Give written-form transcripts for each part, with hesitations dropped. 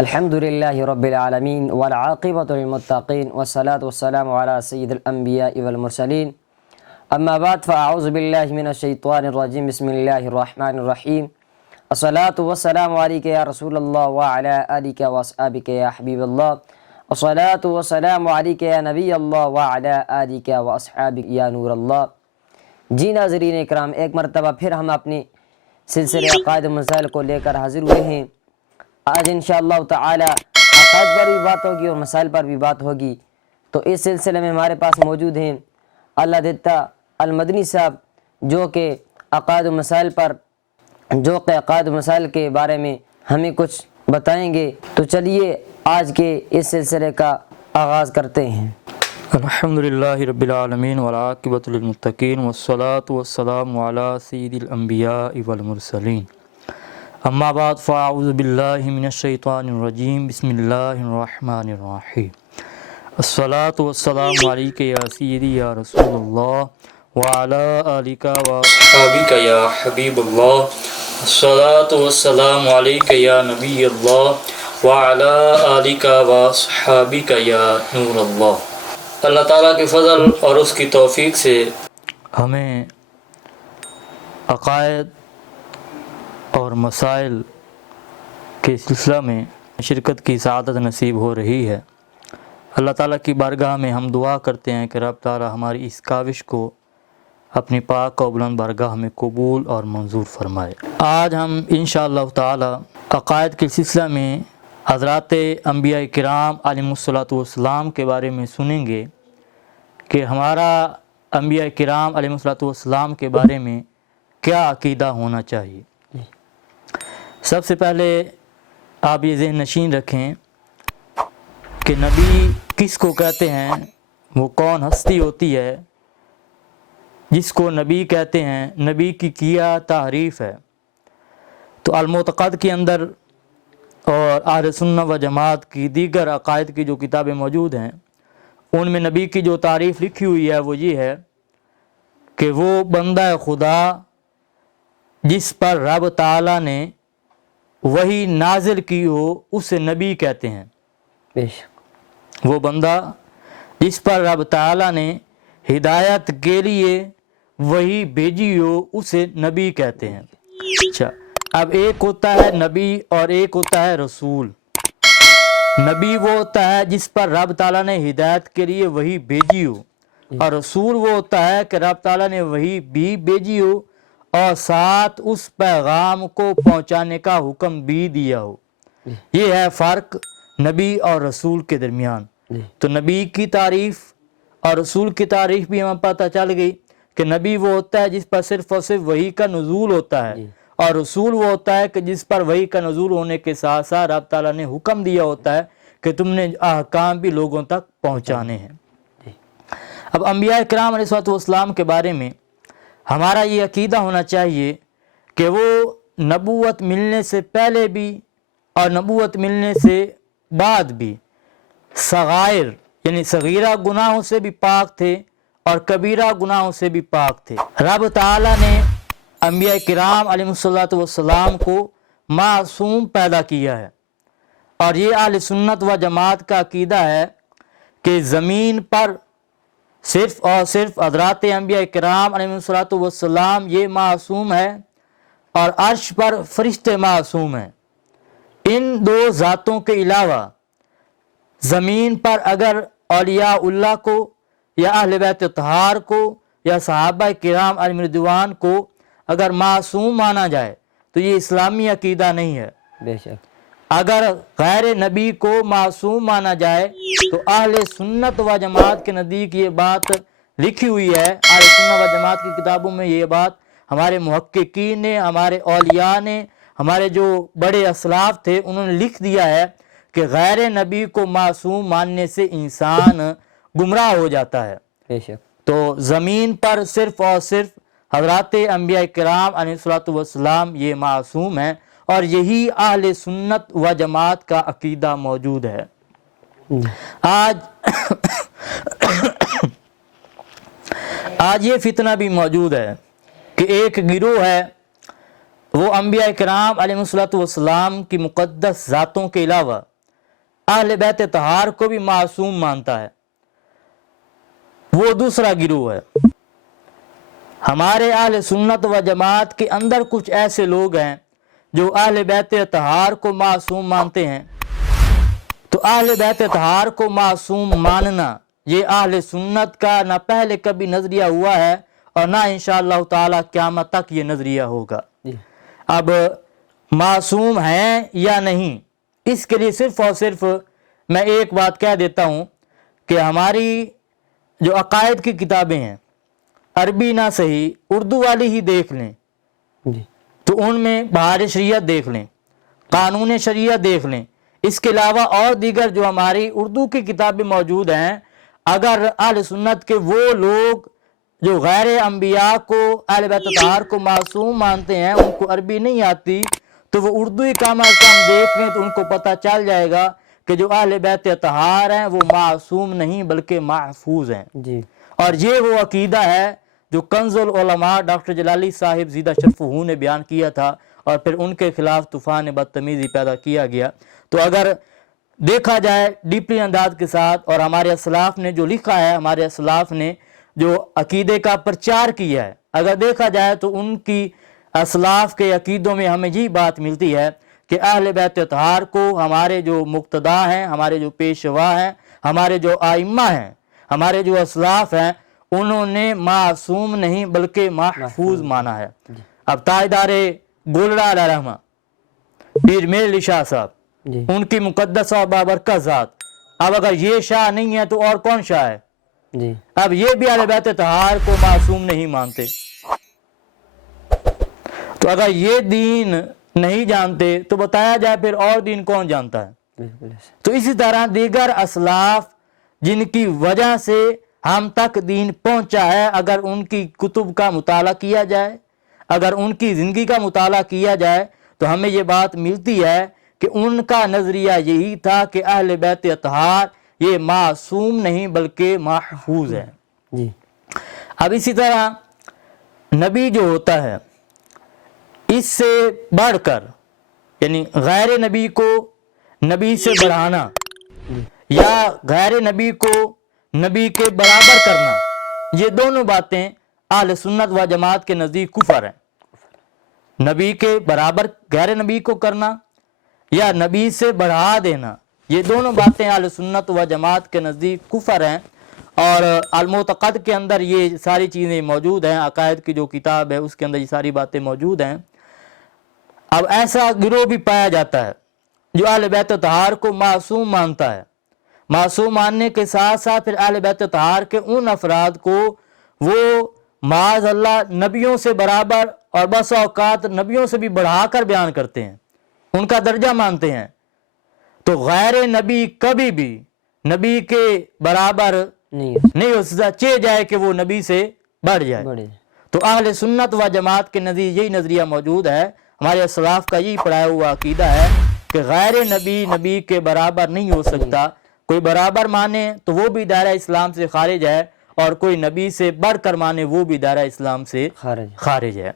الحمد للہ رب العالمین والعاقبۃ للمتقین والصلاة والسلام علی سید الانبیاء والمرسلین اما بعد فاعوذ باللہ من الشیطان الرجیم بسم اللہ الرحمن الرحیم الصلاة والسلام علیک یا رسول اللہ وعلی آلک واصحابک یا حبیب اللہ الصلاة والسلام علیک یا نبی اللہ وعلی آلک واصحابک یا نور اللہ۔ جی ناظرین اکرام، ایک مرتبہ پھر ہم اپنی سلسلے عقائد و مسائل کو لے کر حاضر ہوئے ہیں۔ آج انشاءاللہ تعالی عقائد پر بھی بات ہوگی اور مسائل پر بھی بات ہوگی۔ تو اس سلسلے میں ہمارے پاس موجود ہیں اللہ دیتا المدنی صاحب، جو کہ عقائد و مسائل کے بارے میں ہمیں کچھ بتائیں گے۔ تو چلیے آج کے اس سلسلے کا آغاز کرتے ہیں۔ الحمدللہ رب العالمین والعاقبۃ للمتقین والصلاة والسلام علی سید الانبیاء والمرسلین اما بعد فاعوذ باللہ من الشیطان الرجیم بسم اللہ الرحمن الرحیم الصلاة والسلام علیک یا سیدی یا رسول اللہ وعلی آلک واصحابک یا حبیب اللہ الصلاة والسلام علیک یا نبی اللہ وعلی آلک واصحابک یا نور اللہ۔ اللہ تعالیٰ کے فضل اور اس کی توفیق سے ہمیں عقائد اور مسائل کے سلسلہ میں شرکت کی سعادت نصیب ہو رہی ہے۔ اللہ تعالیٰ کی بارگاہ میں ہم دعا کرتے ہیں کہ رب تعالیٰ ہماری اس کاوش کو اپنی پاک و بلند بارگاہ میں قبول اور منظور فرمائے۔ آج ہم انشاءاللہ تعالیٰ عقائد کے سلسلہ میں حضرات انبیاء کرام علیہم الصلاۃ والسلام کے بارے میں سنیں گے کہ ہمارا انبیاء کرام علیہم الصلاۃ والسلام کے بارے میں کیا عقیدہ ہونا چاہیے۔ سب سے پہلے آپ یہ ذہن نشین رکھیں کہ نبی کس کو کہتے ہیں، وہ کون ہستی ہوتی ہے جس کو نبی کہتے ہیں، نبی کی کیا تعریف ہے۔ تو المعتقد کے اندر اور اہل سنت و جماعت کی دیگر عقائد کی جو کتابیں موجود ہیں ان میں نبی کی جو تعریف لکھی ہوئی ہے وہ یہ ہے کہ وہ بندہ خدا جس پر رب تعالیٰ نے وحی نازل کی ہو اسے نبی کہتے ہیں۔ وہ بندہ جس پر رب تعالیٰ نے ہدایت کے لیے وحی بھیجی ہو اسے نبی کہتے ہیں۔ اچھا، اب ایک ہوتا ہے نبی اور ایک ہوتا ہے رسول۔ نبی وہ ہوتا ہے جس پر رب تعالیٰ نے ہدایت کے لیے وحی بھیجی ہو، اور رسول وہ ہوتا ہے کہ رب تعالیٰ نے وحی بھی بھیجی ہو اور ساتھ اس پیغام کو پہنچانے کا حکم بھی دیا ہو۔ یہ ہے فرق نبی اور رسول کے درمیان۔ تو نبی کی تعریف اور رسول کی تعریف بھی ہمیں پتہ چل گئی کہ نبی وہ ہوتا ہے جس پر صرف اور صرف وحی کا نزول ہوتا ہے، اور رسول وہ ہوتا ہے کہ جس پر وحی کا نزول ہونے کے ساتھ ساتھ رب تعالیٰ نے حکم دیا ہوتا ہے کہ تم نے احکام بھی لوگوں تک پہنچانے ہیں۔ اب انبیاء کرام علیہ السلام کے بارے میں ہمارا یہ عقیدہ ہونا چاہیے کہ وہ نبوت ملنے سے پہلے بھی اور نبوت ملنے سے بعد بھی صغائر یعنی صغیرہ گناہوں سے بھی پاک تھے اور کبیرہ گناہوں سے بھی پاک تھے۔ رب تعالیٰ نے انبیاء کرام علیہ السلام کو معصوم پیدا کیا ہے، اور یہ اہل سنت و جماعت کا عقیدہ ہے کہ زمین پر صرف اور صرف حضرات انبیاء کرام علیہ السلام یہ معصوم ہے، اور عرش پر فرشتے معصوم ہیں۔ ان دو ذاتوں کے علاوہ زمین پر اگر اولیاء اللہ کو یا اہل بیت اطہار کو یا صحابہ کرام علیہم رضوان کو اگر معصوم مانا جائے تو یہ اسلامی عقیدہ نہیں ہے۔ بے شک اگر غیر نبی کو معصوم مانا جائے تو اہل سنت و جماعت کے نزدیک یہ بات لکھی ہوئی ہے، اہل سنت و جماعت کی کتابوں میں یہ بات ہمارے محققین نے، ہمارے اولیاء نے، ہمارے جو بڑے اسلاف تھے انہوں نے لکھ دیا ہے کہ غیر نبی کو معصوم ماننے سے انسان گمراہ ہو جاتا ہے۔ بے شک تو زمین پر صرف اور صرف حضرات انبیاء کرام علیہ السلام یہ معصوم ہیں، اور یہی اہل سنت و جماعت کا عقیدہ موجود ہے۔ آج یہ فتنہ بھی موجود ہے کہ ایک گروہ ہے وہ انبیاء کرام علیہ السلام کی مقدس ذاتوں کے علاوہ اہل بیت طہار کو بھی معصوم مانتا ہے، وہ دوسرا گروہ ہے۔ ہمارے اہل سنت و جماعت کے اندر کچھ ایسے لوگ ہیں جو اہل بیت طہار کو معصوم مانتے ہیں۔ تو اہل بیت طہار کو معصوم ماننا یہ اہل سنت کا نہ پہلے کبھی نظریہ ہوا ہے اور نہ انشاءاللہ تعالی قیامت تک یہ نظریہ ہوگا۔ اب معصوم ہیں یا نہیں، اس کے لیے صرف اور صرف میں ایک بات کہہ دیتا ہوں کہ ہماری جو عقائد کی کتابیں ہیں، عربی نہ صحیح اردو والی ہی دیکھ لیں تو ان میں بہار شریعت دیکھ لیں، قانون شریعت دیکھ لیں، اس کے علاوہ اور دیگر جو ہماری اردو کی کتابیں موجود ہیں، اگر اہل سنت کے وہ لوگ جو غیر انبیاء کو اہل بیت طہار کو معصوم مانتے ہیں، ان کو عربی نہیں آتی، تو وہ اردوی کام از کم دیکھ لیں تو ان کو پتہ چل جائے گا کہ جو اہل بیت طہار ہیں وہ معصوم نہیں بلکہ محفوظ ہیں۔ اور یہ وہ عقیدہ ہے جو کنز العلماء ڈاکٹر جلالی صاحب زیدہ شرفہ نے بیان کیا تھا، اور پھر ان کے خلاف طوفان بدتمیزی پیدا کیا گیا۔ تو اگر دیکھا جائے ڈیپلی انداز کے ساتھ، اور ہمارے اسلاف نے جو لکھا ہے، ہمارے اسلاف نے جو عقیدے کا پرچار کیا ہے، اگر دیکھا جائے تو ان کی اسلاف کے عقیدوں میں ہمیں یہ بات ملتی ہے کہ اہل بیت طہار کو ہمارے جو مقتدا ہیں، ہمارے جو پیشوا ہیں، ہمارے جو ائمہ ہیں، ہمارے جو اسلاف ہیں، انہوں نے معصوم نہیں بلکہ محفوظ مانا ہے۔ اب تاجدار گولڑا علیہ رحمہ پیر میر علی شاہ صاحب، ان کی مقدس و بابرکت ذات، اب اگر یہ شاہ نہیں ہے تو اور کون شاہ ہے؟ اب یہ بھی اہل بیت طہار کو معصوم نہیں مانتے۔ تو اگر یہ دین نہیں جانتے تو بتایا جائے پھر اور دین کون جانتا ہے؟ تو اسی طرح دیگر اسلاف جن کی وجہ سے ہم تک دین پہنچا ہے، اگر ان کی کتب کا مطالعہ کیا جائے، اگر ان کی زندگی کا مطالعہ کیا جائے تو ہمیں یہ بات ملتی ہے کہ ان کا نظریہ یہی تھا کہ اہل بیت طہار یہ معصوم نہیں بلکہ محفوظ ہے۔ اب اسی طرح نبی جو ہوتا ہے، اس سے بڑھ کر یعنی غیر نبی کو نبی سے بڑھانا یا غیر نبی کو نبی کے برابر کرنا، یہ دونوں باتیں اہل سنت و جماعت کے نزدیک کفر ہیں۔ نبی کے برابر غیر نبی کو کرنا یا نبی سے بڑھا دینا، یہ دونوں باتیں اہل سنت و جماعت کے نزدیک کفر ہیں، اور المعتقد کے اندر یہ ساری چیزیں موجود ہیں، عقائد کی جو کتاب ہے اس کے اندر یہ ساری باتیں موجود ہیں۔ اب ایسا گروہ بھی پایا جاتا ہے جو اہل بیت طہار کو معصوم مانتا ہے، معصوم ماننے کے ساتھ ساتھ پھر اہل بیت طہار کے ان افراد کو وہ معاذ اللہ نبیوں سے برابر اور بس اوقات نبیوں سے بھی بڑھا کر بیان کرتے ہیں، ان کا درجہ مانتے ہیں۔ تو غیر نبی کبھی بھی نبی کے برابر نہیں ہو سکتا، چاہے جائے کہ وہ نبی سے بڑھ جائے۔ تو اہل سنت و جماعت کے نزدیک یہی نظریہ موجود ہے، ہمارے اسلاف کا یہی پڑھایا ہوا عقیدہ ہے کہ غیر نبی نبی کے برابر نہیں ہو سکتا۔ کوئی برابر مانے تو وہ بھی دائرہ اسلام سے خارج ہے، اور کوئی نبی سے بڑھ کر مانے وہ بھی دائرہ اسلام سے خارج ہے۔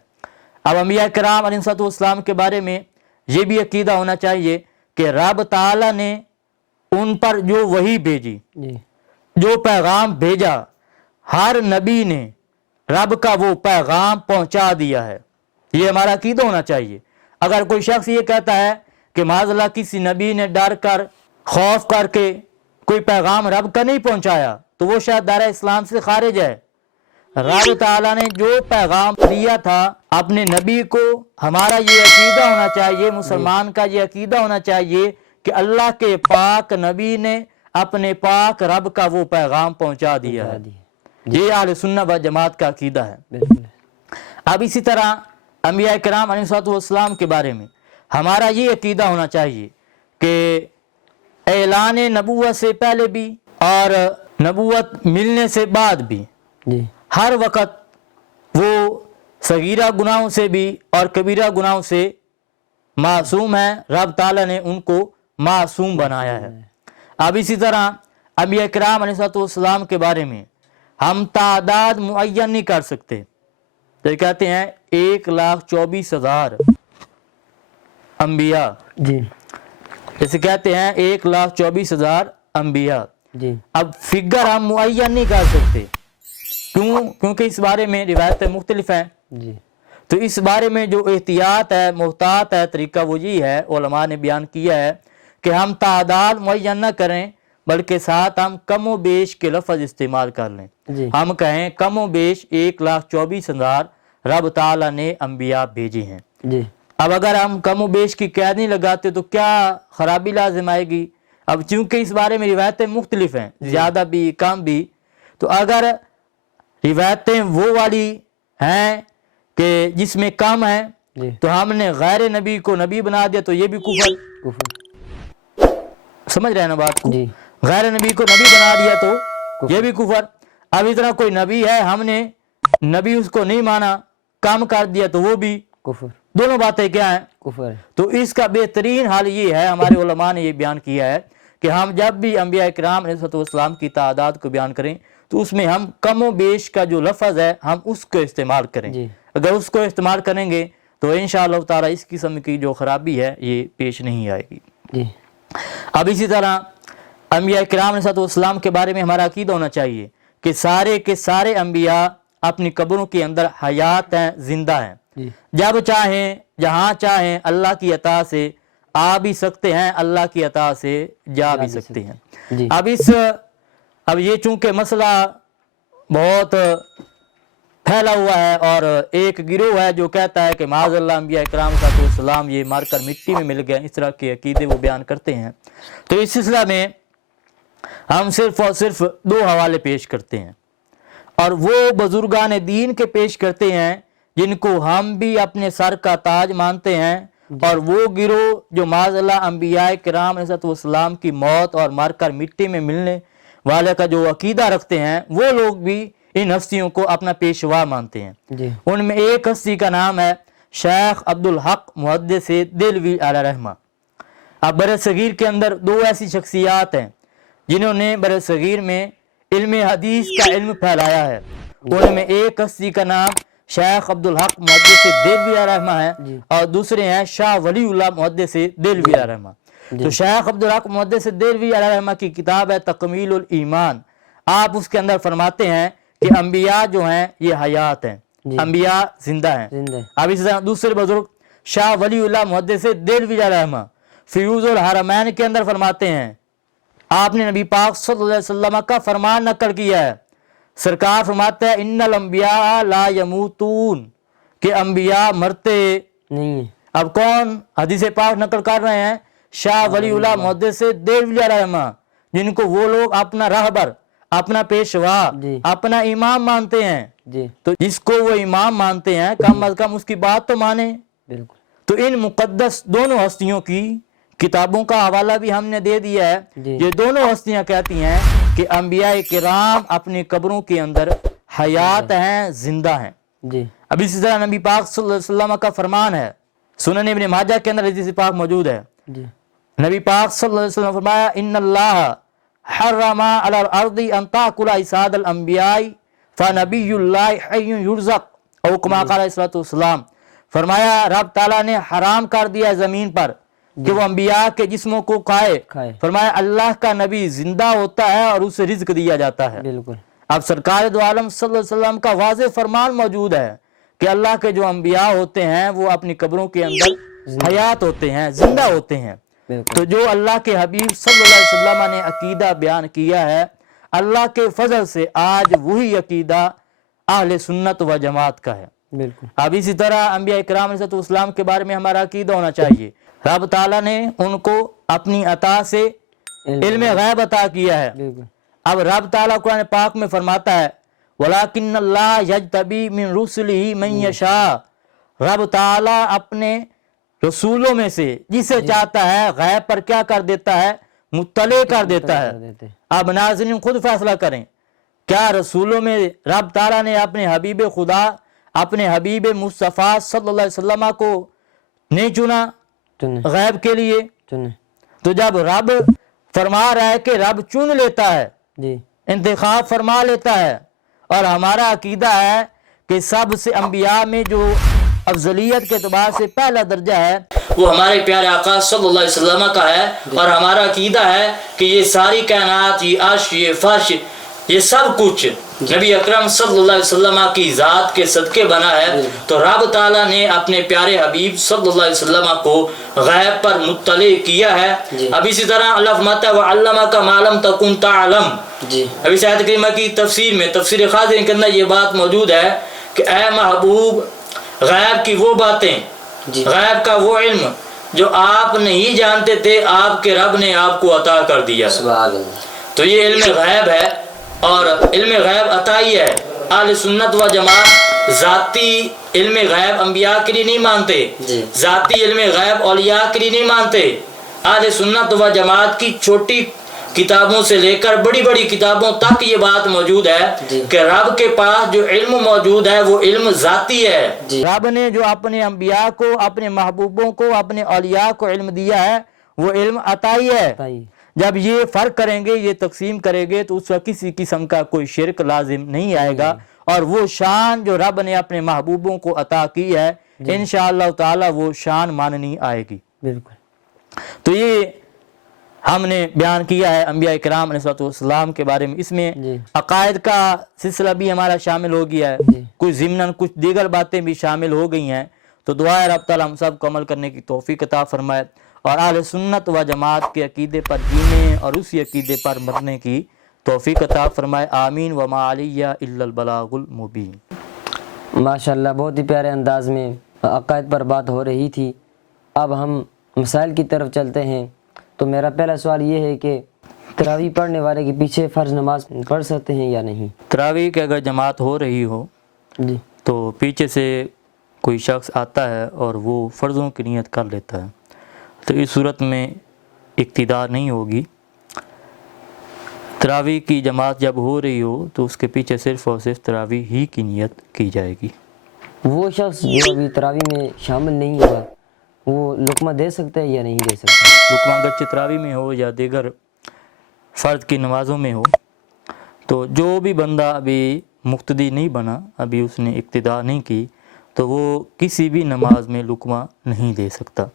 اب انبیاء کرام علیہ السلام کے بارے میں یہ بھی عقیدہ ہونا چاہیے کہ رب تعالیٰ نے ان پر جو وحی بھیجی، جو پیغام بھیجا، ہر نبی نے رب کا وہ پیغام پہنچا دیا ہے، یہ ہمارا عقیدہ ہونا چاہیے۔ اگر کوئی شخص یہ کہتا ہے کہ معاذ اللہ کسی نبی نے ڈر کر خوف کر کے کوئی پیغام رب کا نہیں پہنچایا تو وہ شاید دائرہ اسلام سے خارج ہے۔ رب تعالیٰ نے جو پیغام دیا تھا اپنے نبی کو، ہمارا یہ عقیدہ ہونا چاہیے، مسلمان کا یہ عقیدہ ہونا چاہیے کہ اللہ کے پاک نبی نے اپنے پاک رب کا وہ پیغام پہنچا دیا ہے۔ یہ اہل سنت و جماعت کا عقیدہ ہے۔ اب اسی طرح انبیاء کرام علیہ السلام کے بارے میں ہمارا یہ عقیدہ ہونا چاہیے کہ اعلان نبوت سے پہلے بھی اور نبوت ملنے سے بعد بھی ہر وقت وہ صغیرہ گناہوں سے بھی اور کبیرہ گناہوں سے معصوم ہیں، رب تعالیٰ نے ان کو معصوم بنایا ہے۔ اب اسی طرح انبیاء کرام علیہ السلام کے بارے میں ہم تعداد معین نہیں کر سکتے، تو کہتے ہیں 1,24,000 انبیاء، جیسے کہتے ہیں 1,24,000 انبیاء. جی اب فگر ہم معین نہیں کر سکتے. کیونکہ اس بارے میں روایتیں مختلف ہیں. جی تو اس بارے میں جو احتیاط ہے، محتاط ہے طریقہ وہ یہ ہے، علماء نے بیان کیا ہے کہ ہم تعداد معین نہ کریں، بلکہ ساتھ ہم کم و بیش کے لفظ استعمال کر لیں. جی ہم کہیں کم و بیش 1,24,000 رب تعالیٰ نے انبیاء بھیجے ہیں. جی اب اگر ہم کم و بیش کی قید نہیں لگاتے تو کیا خرابی لازم آئے گی؟ اب چونکہ اس بارے میں روایتیں مختلف ہیں، زیادہ بھی کم بھی، تو اگر روایتیں وہ والی ہیں کہ جس میں کم ہیں جی تو ہم نے غیر نبی کو نبی بنا دیا تو یہ بھی کفر. کفر. سمجھ رہے ہیں نا بات کو؟ جی غیر نبی کو نبی بنا دیا تو یہ بھی کفر. اب اتنا کوئی نبی ہے، ہم نے نبی اس کو نہیں مانا، کم کر دیا تو وہ بھی کفر. دونوں باتیں کیا ہیں؟ کفر. تو اس کا بہترین حل یہ ہے، ہمارے علماء نے یہ بیان کیا ہے کہ ہم جب بھی انبیاء کرام علیہ السلام کی تعداد کو بیان کریں تو اس میں ہم کم و بیش کا جو لفظ ہے ہم اس کو استعمال کریں. جی اگر اس کو استعمال کریں گے تو انشاءاللہ تعالی اس قسم کی جو خرابی ہے یہ پیش نہیں آئے گی. جی اب اسی طرح انبیاء کرام علیہ السلام کے بارے میں ہمارا عقیدہ ہونا چاہیے کہ سارے کے سارے انبیاء اپنی قبروں کے اندر حیات ہیں، زندہ ہیں. جی جب چاہیں جہاں چاہیں اللہ کی عطا سے آ بھی سکتے ہیں، اللہ کی عطا سے جا بھی سکتے ہیں. جی اب یہ چونکہ مسئلہ بہت پھیلا ہوا ہے اور ایک گروہ ہے جو کہتا ہے کہ معاذ اللہ انبیاء کرام علیہ السلام یہ مار کر مٹی میں مل گئے، اس طرح کے عقیدے وہ بیان کرتے ہیں. تو اس سلسلہ میں ہم صرف اور صرف 2 حوالے پیش کرتے ہیں، اور وہ بزرگان دین کے پیش کرتے ہیں جن کو ہم بھی اپنے سر کا تاج مانتے ہیں، اور وہ گروہ جو معاذ اللہ انبیاء کرام علیہ السلام کی موت اور مر کر مٹی میں ملنے والے کا جو عقیدہ رکھتے ہیں، وہ لوگ بھی ان ہستیوں کو اپنا پیشوا مانتے ہیں. جی ان میں ایک ہستی کا نام ہے شیخ عبدالحق محدث دہلوی علیہ رحمہ. اب برصغیر کے اندر 2 ایسی شخصیات ہیں جنہوں نے برصغیر میں علم حدیث کا علم پھیلایا ہے. ان میں ایک ہستی کا نام شیخ عبدالحق محدث دہلوی علیہ رحمہ ہے، جی اور دوسرے ہیں شاہ ولی اللہ محدث دہلوی علیہ رحمہ. تو شیخ عبدالحق محدث دہلوی علیہ رحمہ کی کتاب ہے تکمیل الایمان. آپ اس کے اندر فرماتے ہیں کہ انبیاء جو ہیں یہ حیات ہیں، جی انبیاء زندہ ہیں. زندہ. اب اسی طرح دوسرے بزرگ شاہ ولی اللہ محدث دہلوی علیہ رحمہ فیوز الحرمین کے اندر فرماتے ہیں، آپ نے نبی پاک صلی اللہ علیہ وسلم کا فرمان نقل کیا ہے. سرکار فرماتا ہے ان الانبیاء لا یموتون، کہ انبیاء مرتے نہیں ہے. اب کون حدیث پاک نقل کر رہے ہیں؟ شاہ ولی اللہ محدث دہلوی علیہ رحمہ، جن کو وہ لوگ اپنا راہبر، اپنا پیشوا، جی اپنا امام مانتے ہیں. جی تو جس کو وہ امام مانتے ہیں کم از کم اس کی بات تو مانیں. بالکل. تو ان مقدس دونوں ہستیوں کی کتابوں کا حوالہ بھی ہم نے دے دیا ہے. جی یہ دونوں ہستیاں کہتی ہیں کہ انبیاء کرام اپنی قبروں کے اندر حیات ہیں، زندہ ہیں. جی اب اسی طرح نبی پاک صلی اللہ علیہ وسلم کا فرمان ہے، سنن ابن ماجہ کے اندر حدیث پاک موجود ہے. جی نبی پاک صلی اللہ علیہ وسلم نے فرمایا ان اللہ حرم علی الارض ان تاکل اجساد الانبیاء فنبی اللہ حی یرزق، او کما قال علیہ السلام. فرمایا رب تعالیٰ نے حرام کر دیا زمین پر کہ وہ انبیاء کے جسموں کو کھائے. فرمایا اللہ کا نبی زندہ ہوتا ہے اور اسے رزق دیا جاتا ہے. بالکل. اب سرکار دو عالم صلی اللہ علیہ وسلم کا واضح فرمان موجود ہے کہ اللہ کے جو انبیاء ہوتے ہیں وہ اپنی قبروں کے اندر حیات ہوتے ہیں، زندہ ہوتے ہیں. بالکل. تو جو اللہ کے حبیب صلی اللہ علیہ وسلم نے عقیدہ بیان کیا ہے، اللہ کے فضل سے آج وہی عقیدہ اہل سنت و جماعت کا ہے. بالکل. اب اسی طرح انبیاء کرام علیہ السلام کے بارے میں ہمارا عقیدہ ہونا چاہیے. رب تعالیٰ نے ان کو اپنی عطا سے علم غیب عطا کیا ہے. بالکل. اب رب تعالیٰ قرآن پاک میں فرماتا ہے وَلَٰكِنَّ اللَّهَ يَجْتَبِي مِن رُسُلِهِ مَن يَشَاءُ، رب تعالیٰ اپنے رسولوں میں سے جسے چاہتا ہے غیب پر کیا کر دیتا ہے؟ مطلع کر دیتا ہے. اب ناظرین خود فیصلہ کریں، کیا رسولوں میں رب تعالیٰ نے اپنے حبیب خدا، اپنے حبیب مصطفیٰ صلی اللہ علیہ وسلم کو نہیں چنا غیب کے لیے؟ تو جب رب فرما رہا ہے کہ رب چن لیتا ہے، جی انتخاب فرما لیتا ہے، اور ہمارا عقیدہ ہے کہ سب سے انبیاء میں جو افضلیت کے اعتبار سے پہلا درجہ ہے وہ ہمارے پیارے آقا صلی اللہ علیہ وسلم کا ہے، اور ہمارا عقیدہ ہے کہ یہ ساری کائنات، یہ عرش، یہ فرش، یہ سب کچھ نبی اکرم صلی اللہ علیہ وسلم کی ذات کے صدقے بنا ہے۔ تو رب تعالیٰ نے اپنے پیارے حبیب صلی اللہ علیہ وسلم کو غیب پر مطلع کیا ہے۔ اب اسی طرح اللہ فرماتا ہے وَعَلَّمَكَ مَا لَمْ تَكُنْ تَعْلَمْ۔ اب اس آیت کریمہ کی تفسیر میں، تفسیر خازن کے اندر یہ بات موجود ہے کہ اے محبوب، غیب کی وہ باتیں، غیب کا وہ علم جو آپ نہیں جانتے تھے، آپ کے رب نے آپ کو عطا کر دیا۔ تو یہ علم غیب ہے، اور علم غیب عطائی ہے۔ اہل سنت و جماعت ذاتی علم غیب انبیاء کے لیے نہیں مانتے، ذاتی علم غیب اولیاء کے لیے نہیں مانتے۔ اہل سنت و جماعت کی چھوٹی کتابوں سے لے کر بڑی بڑی کتابوں تک یہ بات موجود ہے کہ رب کے پاس جو علم موجود ہے وہ علم ذاتی ہے۔ رب نے جو اپنے انبیاء کو، اپنے محبوبوں کو، اپنے اولیاء کو علم دیا ہے وہ علم عطائی ہے۔ جب یہ فرق کریں گے، یہ تقسیم کریں گے، تو اس وقت کسی قسم کا کوئی شرک لازم نہیں آئے گا، اور وہ شان جو رب نے اپنے محبوبوں کو عطا کی ہے انشاءاللہ تعالی وہ شان ماننی آئے گی۔ بالکل۔ تو یہ ہم نے بیان کیا ہے انبیاء کرام علیہ السلام کے بارے میں۔ اس میں عقائد کا سلسلہ بھی ہمارا شامل ہو گیا ہے، کچھ ضمناً کچھ دیگر باتیں بھی شامل ہو گئی ہیں۔ تو دعا ہے رب تعالیٰ ہم سب کو عمل کرنے کی توفیق عطا فرمائے، اور اہل سنت و جماعت کے عقیدے پر جینے اور اسی عقیدے پر مرنے کی توفیق عطا فرمائے۔ آمین۔ وما علیہ الا البلاغ المبین۔ ماشاءاللہ، بہت ہی پیارے انداز میں عقائد پر بات ہو رہی تھی۔ اب ہم مسائل کی طرف چلتے ہیں۔ تو میرا پہلا سوال یہ ہے کہ تراویح پڑھنے والے کے پیچھے فرض نماز پڑھ سکتے ہیں یا نہیں؟ تراویح کی اگر جماعت ہو رہی ہو تو پیچھے سے کوئی شخص آتا ہے اور وہ فرضوں کی نیت کر لیتا ہے، تو اس صورت میں اقتدار نہیں ہوگی۔ تراویح کی جماعت جب ہو رہی ہو تو اس کے پیچھے صرف اور صرف تراویح ہی کی نیت کی جائے گی۔ وہ شخص جو ابھی تراویح میں شامل نہیں ہوا وہ لقمہ دے سکتا ہے یا نہیں دے سکتا؟ لقمہ اگرچہ تراویح میں ہو یا دیگر فرض کی نمازوں میں ہو، تو جو بھی بندہ ابھی مقتدی نہیں بنا، ابھی اس نے اقتداء نہیں کی، تو وہ کسی بھی نماز میں لقمہ نہیں دے سکتا۔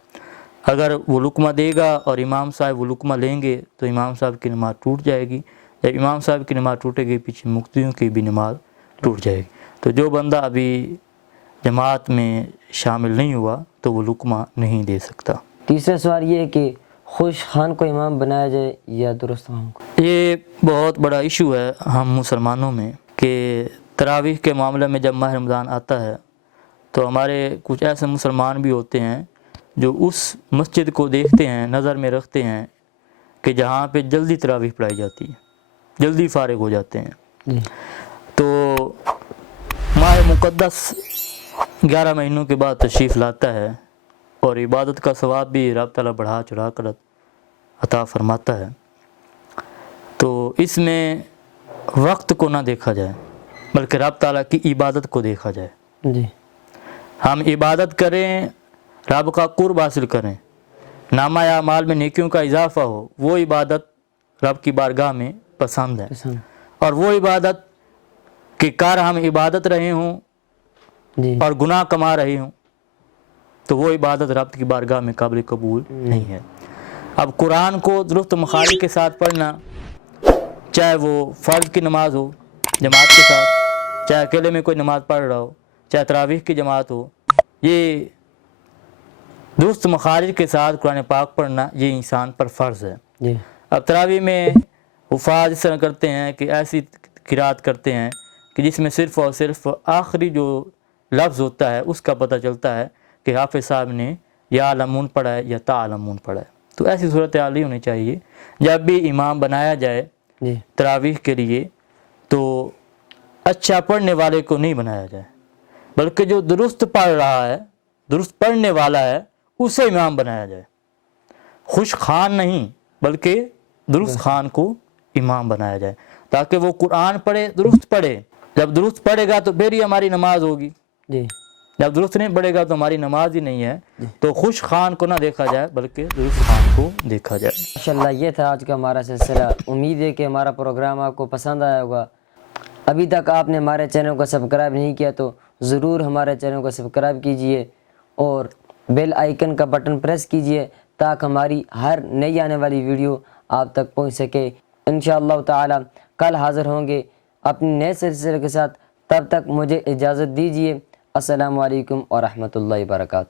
اگر وہ لقمہ دے گا اور امام صاحب وہ لقمہ لیں گے تو امام صاحب کی نماز ٹوٹ جائے گی، جب امام صاحب کی نماز ٹوٹے گی پیچھے مقتدیوں کی بھی نماز ٹوٹ جائے گی۔ تو جو بندہ ابھی جماعت میں شامل نہیں ہوا تو وہ لقمہ نہیں دے سکتا۔ تیسرا سوال یہ ہے کہ خوش خان کو امام بنایا جائے یا درست خان کو؟ یہ بہت بڑا ایشو ہے ہم مسلمانوں میں کہ تراویح کے معاملے میں جب ماہ رمضان آتا ہے تو ہمارے کچھ ایسے مسلمان بھی ہوتے ہیں جو اس مسجد کو دیکھتے ہیں، نظر میں رکھتے ہیں کہ جہاں پہ جلدی تراویح پڑھائی جاتی ہے، جلدی فارغ ہو جاتے ہیں۔ تو ماہ مقدس 11 مہینوں کے بعد تشریف لاتا ہے اور عبادت کا ثواب بھی رب تعالیٰ بڑھا چڑھا کر عطا فرماتا ہے۔ تو اس میں وقت کو نہ دیکھا جائے بلکہ رب تعالیٰ کی عبادت کو دیکھا جائے۔ ہم عبادت کریں، رب کا قرب حاصل کریں، نامہ اعمال میں نیکیوں کا اضافہ ہو، وہ عبادت رب کی بارگاہ میں پسند ہے۔ اور وہ عبادت کہ کار ہم عبادت رہے ہوں اور گناہ کما رہے ہوں تو وہ عبادت رب کی بارگاہ میں قابل قبول نہیں ہے۔ اب قرآن کو درست مخارج کے ساتھ پڑھنا، چاہے وہ فرض کی نماز ہو جماعت کے ساتھ، چاہے اکیلے میں کوئی نماز پڑھ رہا ہو، چاہے تراویح کی جماعت ہو، یہ درست مخارج کے ساتھ قرآن پاک پڑھنا یہ انسان پر فرض ہے۔ اب تراویح میں حفاظ اس طرح کرتے ہیں کہ ایسی قرات کرتے ہیں کہ جس میں صرف اور صرف آخری جو لفظ ہوتا ہے اس کا پتہ چلتا ہے کہ حافظ صاحب نے یا علمون پڑھا ہے یا تعلمون پڑھا ہے۔ تو ایسی صورتحال ہی ہونی چاہیے جب بھی امام بنایا جائے تراویح کے لیے تو اچھا پڑھنے والے کو نہیں بنایا جائے، بلکہ جو درست پڑھ رہا ہے، درست پڑھنے والا ہے، اسے امام بنایا جائے۔ خوش خان نہیں بلکہ درست خان کو امام بنایا جائے تاکہ وہ قرآن پڑھے، درست پڑھے۔ جب درست پڑھے گا تو پھر ہی ہماری نماز ہوگی، جب درست نہیں پڑھے گا تو ہماری نماز ہی نہیں ہے۔ تو خوش خان کو نہ دیکھا جائے بلکہ درست خان کو دیکھا جائے۔ ماشاءاللہ، یہ تھا آج کا ہمارا سلسلہ۔ امید ہے کہ ہمارا پروگرام آپ کو پسند آیا ہوگا۔ ابھی تک آپ نے ہمارے چینل کو سبسکرائب نہیں کیا تو ضرور ہمارے چینل کو سبسکرائب کیجئے اور بیل آئیکن کا بٹن پریس کیجئے تاکہ ہماری ہر نئی آنے والی ویڈیو آپ تک پہنچ سکے۔ انشاءاللہ تعالی کل حاضر ہوں گے اپنے نئے سلسلے کے ساتھ، تب تک مجھے اجازت دیجیے۔ السلام علیکم ورحمۃ اللہ وبرکاتہ۔